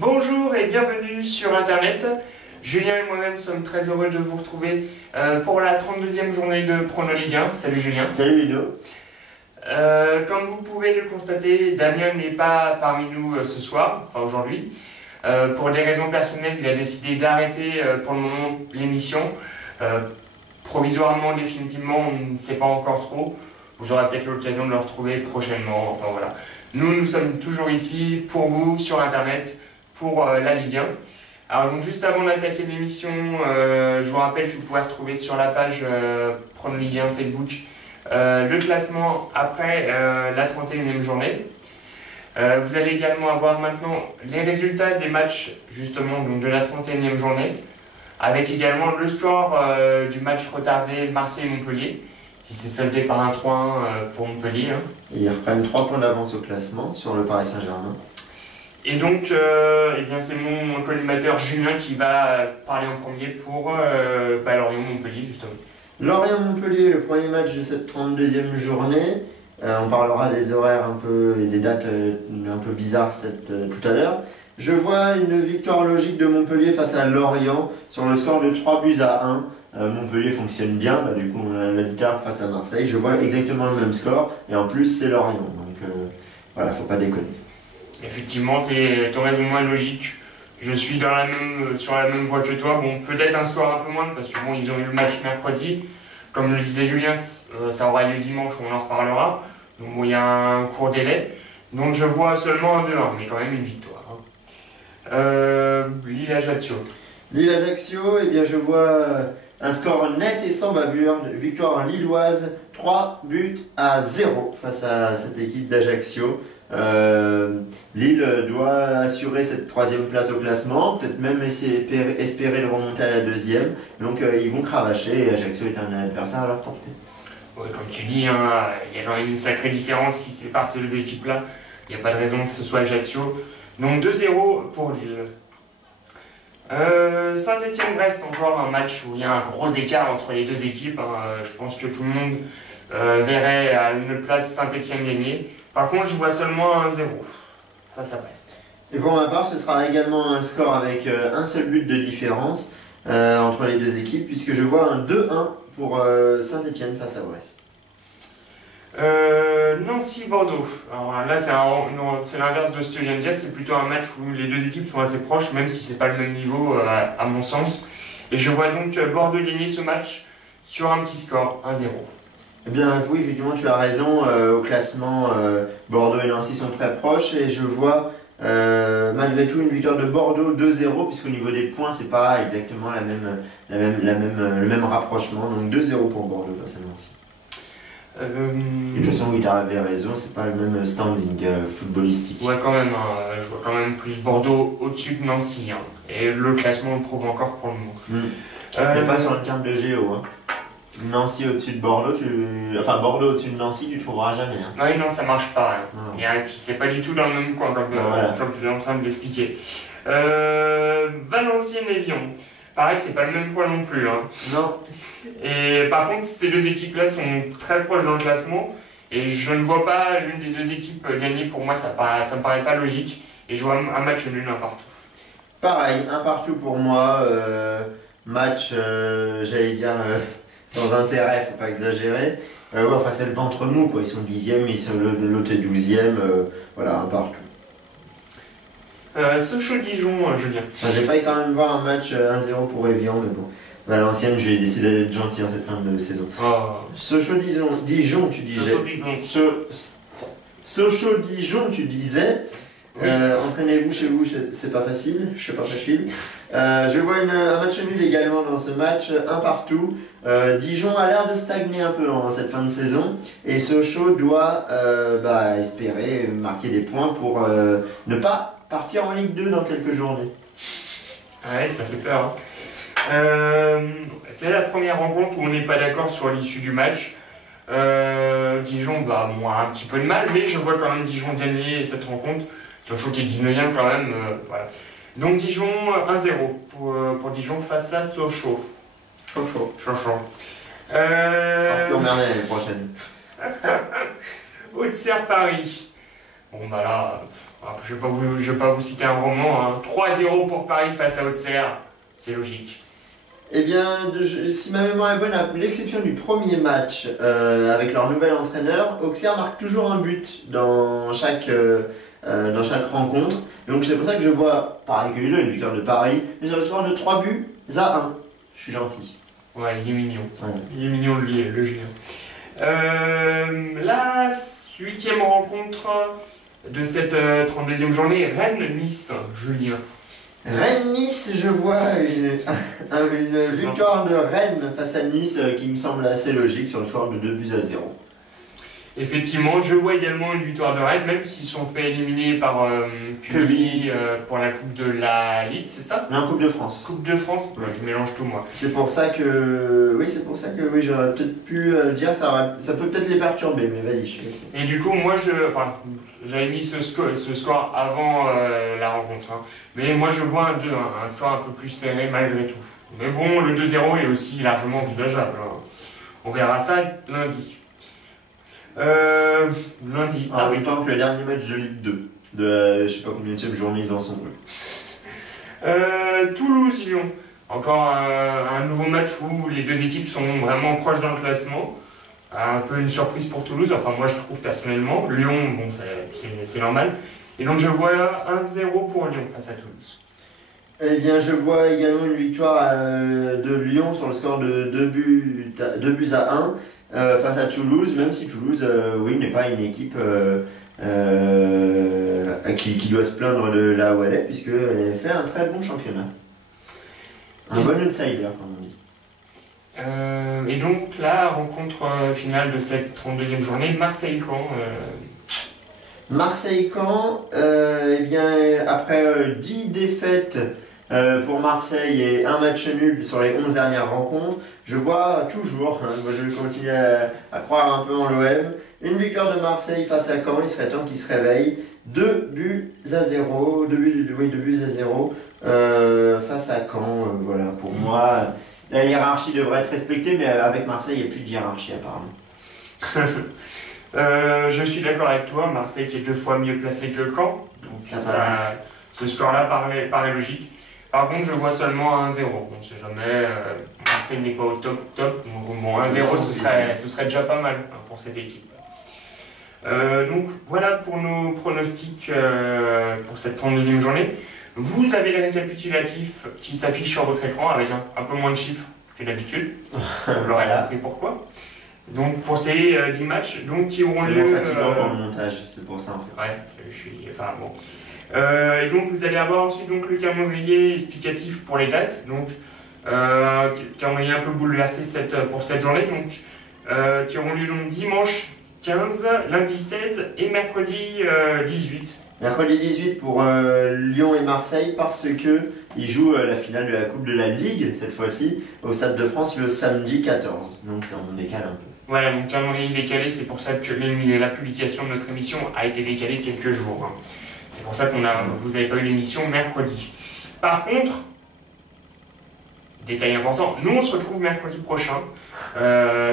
Bonjour et bienvenue sur Internet. Julien et moi-même sommes très heureux de vous retrouver pour la 32e journée de Prono Ligue 1. Salut Julien. Salut Ludo. Comme vous pouvez le constater, Damien n'est pas parmi nous ce soir, enfin aujourd'hui. Pour des raisons personnelles, il a décidé d'arrêter pour le moment l'émission. Provisoirement, définitivement, on ne sait pas encore trop. Vous aurez peut-être l'occasion de le retrouver prochainement. Enfin voilà. Nous sommes toujours ici pour vous sur Internet, pour la Ligue 1. Alors donc juste avant d'attaquer l'émission, je vous rappelle que vous pouvez retrouver sur la page Prono Ligue 1 Facebook le classement après la 31e journée. Vous allez également avoir maintenant les résultats des matchs justement donc de la 31e journée, avec également le score du match retardé Marseille-Montpellier, qui s'est soldé par un 3-1 pour Montpellier. Et ils reprennent 3 points d'avance au classement sur le Paris Saint-Germain. Et donc, eh bien c'est mon collimateur Julien qui va parler en premier pour Lorient-Montpellier justement. Lorient-Montpellier, le premier match de cette 32e journée. On parlera des horaires un peu et des dates un peu bizarres tout à l'heure. Je vois une victoire logique de Montpellier face à Lorient sur le score de 3-1. Montpellier fonctionne bien, du coup on a la victoire face à Marseille. Je vois exactement le même score et en plus c'est Lorient, donc voilà, faut pas déconner. Effectivement, ton raisonnement est logique. Je suis sur la même voie que toi. Bon, peut-être un soir un peu moins parce que bon, ils ont eu le match mercredi. Comme le disait Julien, ça aura lieu dimanche, on en reparlera. Donc bon, il y a un court délai. Donc je vois seulement un 2-1, mais quand même une victoire. Lille-Ajaccio. Lille-Ajaccio, eh bien je vois un score net et sans bavure, victoire lilloise, 3-0 face à cette équipe d'Ajaccio. Lille doit assurer cette 3e place au classement, peut-être même espérer de remonter à la 2e. Donc ils vont cravacher et Ajaccio est un adversaire à leur portée. Ouais, comme tu dis, hein, il y a genre une sacrée différence qui sépare ces deux équipes-là. Il n'y a pas de raison que ce soit Ajaccio. Donc 2-0 pour Lille. Saint-Étienne-Brest, encore un match où il y a un gros écart entre les deux équipes. Je pense que tout le monde verrait à une place Saint-Étienne gagner. Par contre, je vois seulement un 1-0 face à Brest. Et pour ma part, ce sera également un score avec un seul but de différence entre les deux équipes, puisque je vois un 2-1 pour Saint-Étienne face à Brest. Nancy-Bordeaux. Alors là, c'est l'inverse de ce que j'aime dire. C'est plutôt un match où les deux équipes sont assez proches, même si c'est pas le même niveau à mon sens. Et je vois donc Bordeaux gagner ce match sur un petit score, 1-0. Eh bien oui, effectivement, tu as raison. Au classement, Bordeaux et Nancy sont très proches et je vois malgré tout une victoire de Bordeaux 2-0, puisqu'au niveau des points, c'est pas exactement le même rapprochement. Donc 2-0 pour Bordeaux face à Nancy. De toute façon, oui, tu avais raison, c'est pas le même standing footballistique. Ouais, quand même, hein, je vois quand même plus Bordeaux au-dessus de Nancy. Hein, et le classement le prouve encore pour le moment. Mais pas sur une carte de Géo. Hein. Nancy au-dessus de Bordeaux, enfin Bordeaux au-dessus de Nancy, tu ne trouveras jamais. Hein. Oui, non, ça marche pas. Hein. Et puis c'est pas du tout dans le même coin comme tu es en train de l'expliquer. Valenciennes et Lyon. Pareil, c'est pas le même point non plus. Hein. Non. Et par contre, ces deux équipes-là sont très proches dans le classement. Et je ne vois pas l'une des deux équipes gagner. Pour moi, ça me paraît pas logique. Et je vois un match nul, un partout. Pareil, un partout pour moi. Match, j'allais dire, sans intérêt, faut pas exagérer. Ouais, enfin, c'est le ventre mou, quoi. Ils sont 10e, l'autre est 12e. Voilà, un partout. Sochaux-Dijon, Julien. J'ai failli quand même voir un match 1-0 pour Evian, mais bon. Valenciennes, j'ai décidé d'être gentil en cette fin de saison. Sochaux-Dijon, tu disais. Sochaux-Dijon, tu disais. Oui. Entraînez-vous chez vous, c'est pas facile, je sais pas facile. Je vois un match nul également dans ce match, un partout. Dijon a l'air de stagner un peu en cette fin de saison et Sochaux doit espérer marquer des points pour ne pas partir en Ligue 2 dans quelques journées. Ouais, ça fait peur. Hein. C'est la première rencontre où on n'est pas d'accord sur l'issue du match. Dijon, moi, un petit peu de mal, mais je vois quand même Dijon gagner cette rencontre. Sochaux qui est 19e quand même. Voilà. Donc Dijon 1-0 pour Dijon face à Sochaux. Sochaux. Plus emmerdé l'année prochaine. Auxerre Paris. Bon bah là, Je vais pas vous citer un roman, hein. 3-0 pour Paris face à Auxerre, c'est logique. Eh bien, si ma mémoire est bonne, à l'exception du premier match avec leur nouvel entraîneur, Auxerre marque toujours un but dans chaque rencontre. Donc c'est pour ça que je vois, pareil que les deux, une victoire de Paris, mais sur le score de 3 buts à 1. Je suis gentil. Ouais, il est mignon. Ouais. Il est mignon le Julien. La 8e rencontre de cette 32e journée, Rennes-Nice, Julien. Rennes-Nice, je vois une victoire de Rennes face à Nice qui me semble assez logique sur le score de 2-0. Effectivement, je vois également une victoire de Rennes, même s'ils sont fait éliminer par Quevilly pour la Coupe de la Ligue, c'est ça? Non, Coupe de France. Coupe de France. Ouais, je mélange tout moi. C'est pour ça que oui, j'aurais peut-être pu dire ça peut peut-être les perturber, mais vas-y, je te laisse. Et du coup, moi j'avais mis ce score avant la rencontre, hein. Mais moi je vois un 2-1, un score un peu plus serré malgré tout. Mais bon, le 2-0 est aussi largement envisageable, hein. On verra ça lundi. Lundi. En même temps que le dernier match de Ligue 2, de je sais pas combien de journée ils en sont. Toulouse-Lyon. Encore un nouveau match où les deux équipes sont vraiment proches dans le classement. Un peu une surprise pour Toulouse, enfin moi je trouve personnellement. Lyon, bon c'est normal. Et donc je vois 1-0 pour Lyon face à Toulouse. Eh bien, je vois également une victoire de Lyon sur le score de 2 buts à 1 face à Toulouse, même si Toulouse, n'est pas une équipe qui doit se plaindre de là où elle est, puisqu'elle a fait un très bon championnat. Un bon outsider, comme on dit. Et donc la rencontre finale de cette 32e journée, Marseille-Caen. Marseille-Caen, eh bien, après 10 défaites pour Marseille et un match nul sur les 11 dernières rencontres, je vois toujours, moi je vais continuer à croire un peu en l'OM, une victoire de Marseille face à Caen, il serait temps qu'ils se réveillent, 2 buts à 0 face à Caen, voilà, pour moi, la hiérarchie devrait être respectée, mais avec Marseille, il n'y a plus de hiérarchie apparemment. Je suis d'accord avec toi, Marseille qui est 2 fois mieux placé que Caen, donc ce score-là paraît logique. Par contre, je vois seulement 1-0. On ne sait jamais, Marseille n'est pas au top, donc bon, 1-0 ce serait déjà pas mal pour cette équipe. Donc voilà pour nos pronostics pour cette 32e journée. Vous avez les récapitulatifs qui s'affichent sur votre écran avec un peu moins de chiffres que d'habitude. Vous l'aurez compris pourquoi. Donc pour ces 10 matchs qui auront lieu... C'est fatigant pour le montage, c'est pour ça en fait. Ouais, enfin bon. Et donc vous allez avoir ensuite le calendrier explicatif pour les dates, calendrier un peu bouleversé pour cette journée, qui auront lieu dimanche 15, lundi 16 et mercredi 18. Mercredi 18 pour Lyon et Marseille parce que ils jouent la finale de la Coupe de la Ligue cette fois-ci au Stade de France le samedi 14. Donc on décale un peu. Voilà, donc calendrier décalé, c'est pour ça que la publication de notre émission a été décalée quelques jours, hein. C'est pour ça que vous n'avez pas eu l'émission mercredi. Par contre, détail important, nous on se retrouve mercredi prochain,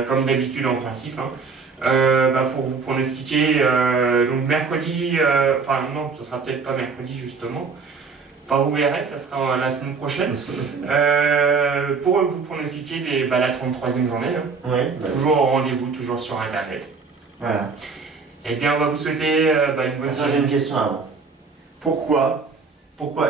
comme d'habitude en principe, hein, pour vous pronostiquer, donc mercredi, non, ce sera peut-être pas mercredi justement, enfin vous verrez, ça sera la semaine prochaine, pour vous pronostiquer la 33e journée, hein. Ouais, Toujours au rendez-vous, toujours sur internet. Voilà. Eh bien on va vous souhaiter une bonne soirée. J'ai une question avant. Pourquoi,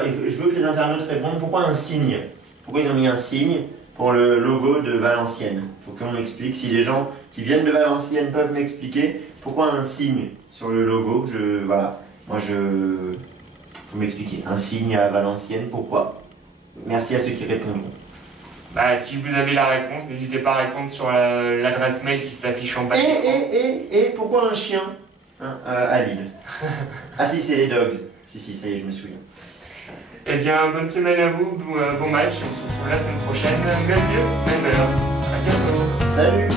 et je veux que les internautes répondent, pourquoi un signe? Pourquoi ils ont mis un signe pour le logo de Valenciennes? Il faut qu'on m'explique. Si les gens qui viennent de Valenciennes peuvent m'expliquer, pourquoi un signe sur le logo? Faut m'expliquer. Un signe à Valenciennes, pourquoi? Merci à ceux qui répondront. Si vous avez la réponse, n'hésitez pas à répondre sur l'adresse mail qui s'affiche en bas. Et pourquoi un chien à Lille? Ah si, c'est les Dogs. Si, ça y est, je me souviens. Eh bien, bonne semaine à vous, bon match, on se retrouve la semaine prochaine, même lieu, même heure. À bientôt. Salut.